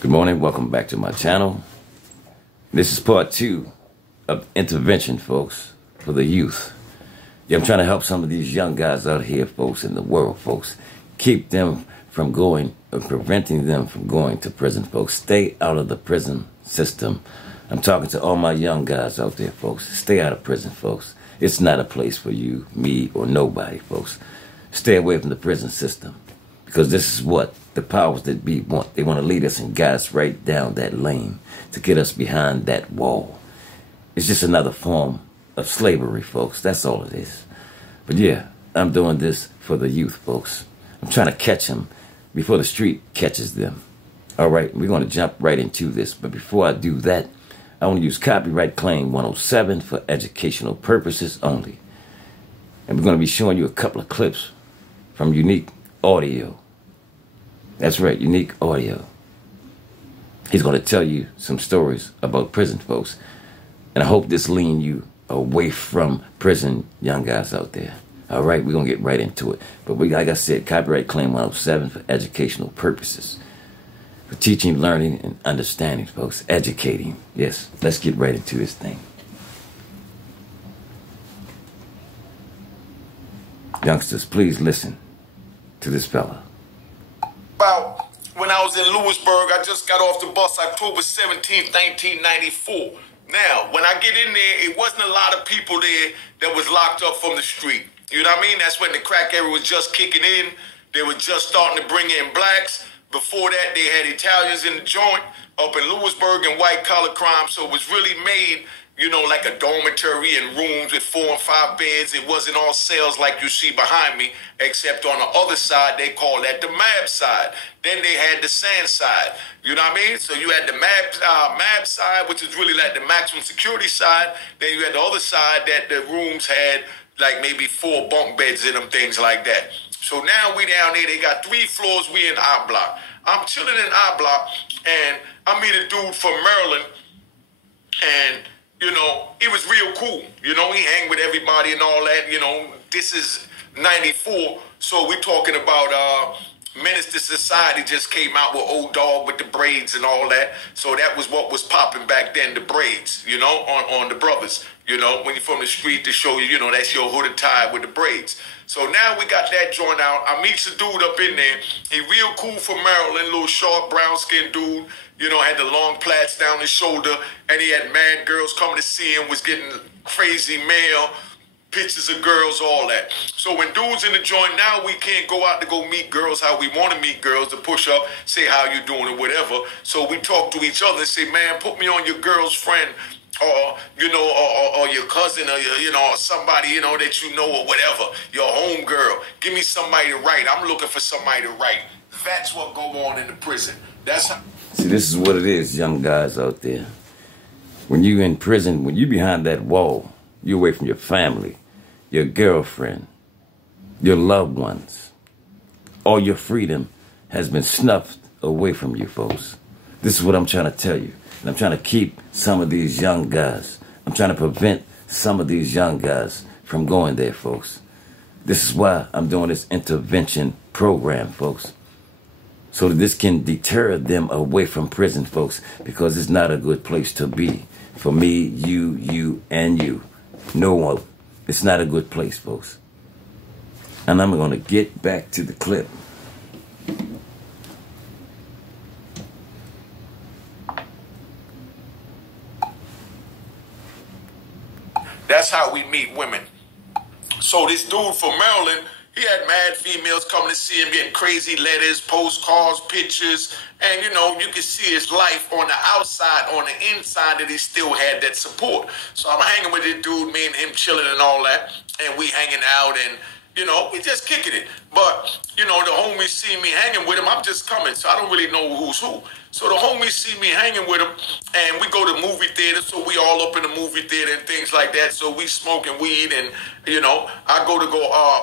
Good morning, welcome back to my channel. This is part 2 of intervention, folks, for the youth. Yeah, I'm trying to help some of these young guys out here, folks, in the world, folks. Keep them from going, or preventing them from going to prison, folks. Stay out of the prison system. I'm talking to all my young guys out there, folks. Stay out of prison, folks. It's not a place for you, me, or nobody, folks. Stay away from the prison system. Because this is what the powers that be want. They want to lead us and guide us right down that lane to get us behind that wall. It's just another form of slavery, folks. That's all it is. But yeah, I'm doing this for the youth, folks. I'm trying to catch them before the street catches them. All right, we're going to jump right into this. But before I do that, I want to use copyright claim 107 for educational purposes only. And we're going to be showing you a couple of clips from Unique Audio. That's right, Unique Audio. He's going to tell you some stories about prison, folks. And I hope this leads you away from prison, young guys out there. All right, we're going to get right into it. But like I said, copyright claim 107 for educational purposes. For teaching, learning, and understanding, folks. Educating. Yes, let's get right into this thing. Youngsters, please listen to this fella. About when I was in Lewisburg, I just got off the bus October 17th, 1994. Now, when I get in there, it wasn't a lot of people there that was locked up from the street. You know what I mean? That's when the crack era was just kicking in. They were just starting to bring in blacks. Before that, they had Italians in the joint up in Lewisburg and white-collar crime. So it was really made, you know, like a dormitory and rooms with 4 and 5 beds. It wasn't all cells like you see behind me, except on the other side, they call that the MAB side. Then they had the sand side. You know what I mean? So you had the MAB side, which is really like the maximum security side. Then you had the other side that the rooms had like maybe 4 bunk beds in them, things like that. So now we down there, they got 3 floors, we in I block. I'm chilling in I block, and I meet a dude from Maryland, and you know, he was real cool. You know, he hang with everybody and all that. You know, this is 94. So we talking about Menace to Society just came out with Old Dog with the braids and all that. So that was what was popping back then, the braids, you know, on the brothers. You know, when you're from the street to show you, you know, that's your hooded tie with the braids. So now we got that joint out. I meet the dude up in there. He real cool from Maryland, little short, brown-skinned dude. You know, had the long plaits down his shoulder, and he had mad girls coming to see him, was getting crazy mail, pictures of girls, all that. So when dudes in the joint, now we can't go out to go meet girls how we want to meet girls, to push up, say how you doing or whatever. So we talk to each other and say, man, put me on your girl's friend, or, you know, or your cousin, or, you know, or somebody, you know, that you know or whatever, your home girl. Give me somebody to write. I'm looking for somebody to write. That's what go on in the prison. That's how... See, this is what it is, young guys out there. When you in prison, when you behind that wall, you're away from your family, your girlfriend, your loved ones. All your freedom has been snuffed away from you, folks. This is what I'm trying to tell you. And I'm trying to keep some of these young guys. I'm trying to prevent some of these young guys from going there, folks. This is why I'm doing this intervention program, folks. So that this can deter them away from prison, folks, because it's not a good place to be. For me, you, and you. No one. It's not a good place, folks. And I'm going to get back to the clip. That's how we meet women. So this dude from Maryland, he had mad females coming to see him, getting crazy letters, postcards, pictures. And, you know, you can see his life on the outside, on the inside, that he still had that support. So I'm hanging with this dude, me and him chilling and all that. And we hanging out and, you know, we just kicking it. But, you know, the homies see me hanging with him. I'm just coming, so I don't really know who's who. So the homies see me hanging with him, and we go to movie theater, so we all up in the movie theater and things like that. So we smoking weed, and, you know, I go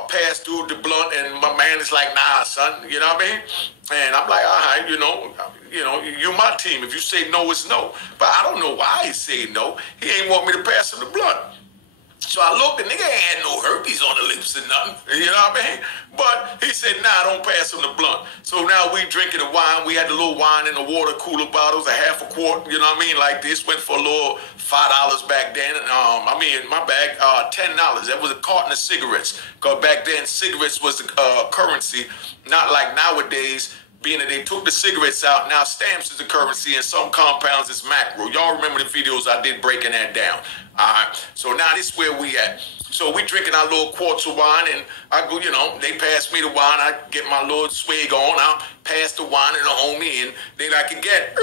pass through the blunt, and my man is like, nah, son, you know what I mean? And I'm like, all right, you know, you my team. If you say no, it's no. But I don't know why he said no. He ain't want me to pass him the blunt. So I looked, the nigga ain't had no herpes on the lips and nothing, you know what I mean? But he said, nah, don't pass him the blunt. So now we drinking the wine. We had the little wine in the water cooler bottles, a half a quart, you know what I mean? Like this, went for a little $5 back then. I mean, my bag, $10. That was a carton of cigarettes. Because back then, cigarettes was the currency, not like nowadays. Being that they took the cigarettes out, now stamps is the currency, and some compounds is macro. Y'all remember the videos I did breaking that down. All right, so now this is where we at. So we drinking our little quarts of wine, and I go, you know, they pass me the wine, I get my little swig on, I'll pass the wine to the homie, and they like to get,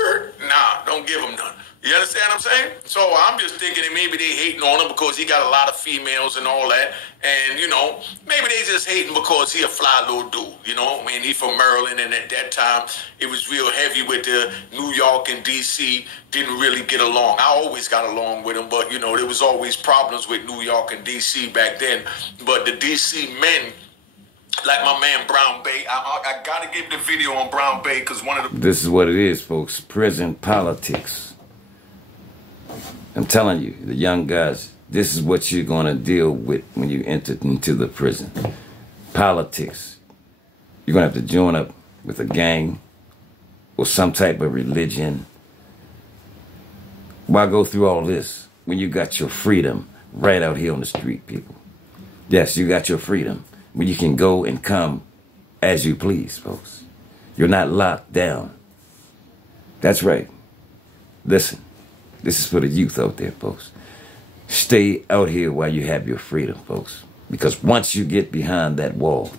nah, don't give them none. You understand what I'm saying? So I'm just thinking that maybe they hating on him because he got a lot of females and all that. And, you know, maybe they just hating because he a fly little dude, you know? I mean, he from Maryland, and at that time, it was real heavy with the New York and D.C. Didn't really get along. I always got along with him, but, you know, there was always problems with New York and D.C. back then. But the D.C. men, like my man Brown Bay, I got to give the video on Brown Bay because one of the... This is what it is, folks. Prison politics. I'm telling you, the young guys, this is what you're going to deal with when you enter into the prison. Politics. You're going to have to join up with a gang or some type of religion. Why go through all this when you got your freedom right out here on the street, people? Yes, you got your freedom when you can go and come as you please, folks. You're not locked down. That's right. Listen. This is for the youth out there, folks. Stay out here while you have your freedom, folks. Because once you get behind that wall,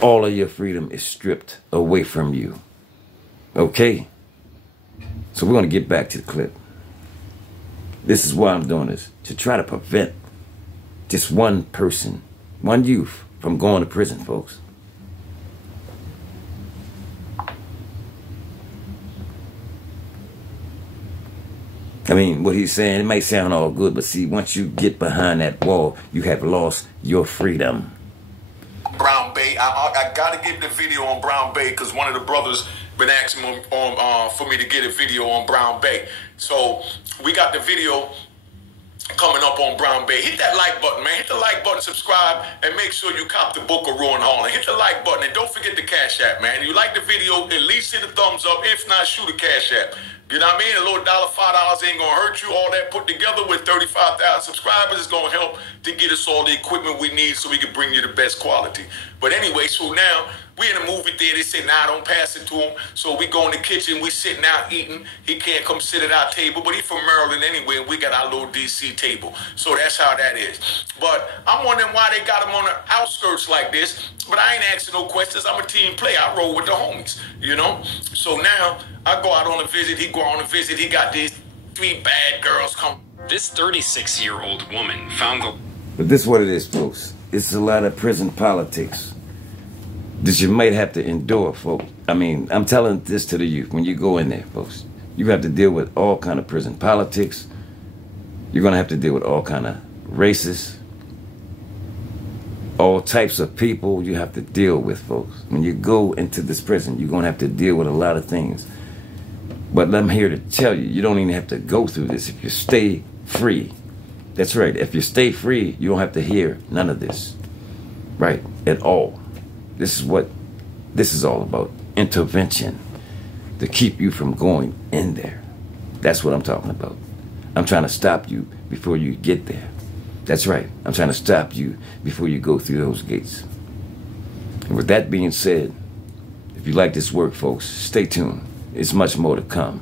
all of your freedom is stripped away from you. Okay? So we're going to get back to the clip. This is why I'm doing this. To try to prevent just one person, one youth, from going to prison, folks. I mean, what he's saying, it may sound all good, but see, once you get behind that wall, you have lost your freedom. Brown Bay, I got to give the video on Brown Bay because one of the brothers been asking for me to get a video on Brown Bay. So we got the video coming up on Brown Bay. Hit that like button, man. Hit the like button, subscribe, and make sure you cop the book of Rowan Hall. Hit the like button, and don't forget the Cash App, man. If you like the video, at least hit a thumbs up. If not, shoot a Cash App. You know what I mean? A little $5 ain't going to hurt you. All that put together with 35,000 subscribers is going to help to get us all the equipment we need so we can bring you the best quality. But anyway, so now we in a movie theater. They say, nah, don't pass it to him. So we go in the kitchen. We sitting out eating. He can't come sit at our table, but he from Maryland anyway, and we got our little D.C. table. So that's how that is. But I'm wondering why they got him on the outskirts like this. But I ain't asking no questions. I'm a team player. I roll with the homies, you know? So now I go out on a visit. He go on a visit. He got these 3 bad girls come. This 36-year-old woman found the... But this is what it is, folks. It's a lot of prison politics that you might have to endure, folks. I mean, I'm telling this to the youth. When you go in there, folks, you have to deal with all kind of prison politics. You're going to have to deal with all kind of races, all types of people you have to deal with, folks. When you go into this prison, you're going to have to deal with a lot of things. But I'm here to tell you, you don't even have to go through this if you stay free. That's right. If you stay free, you don't have to hear none of this. Right? At all. This is what this is all about. Intervention. To keep you from going in there. That's what I'm talking about. I'm trying to stop you before you get there. That's right. I'm trying to stop you before you go through those gates. And with that being said, if you like this work, folks, stay tuned. It's much more to come.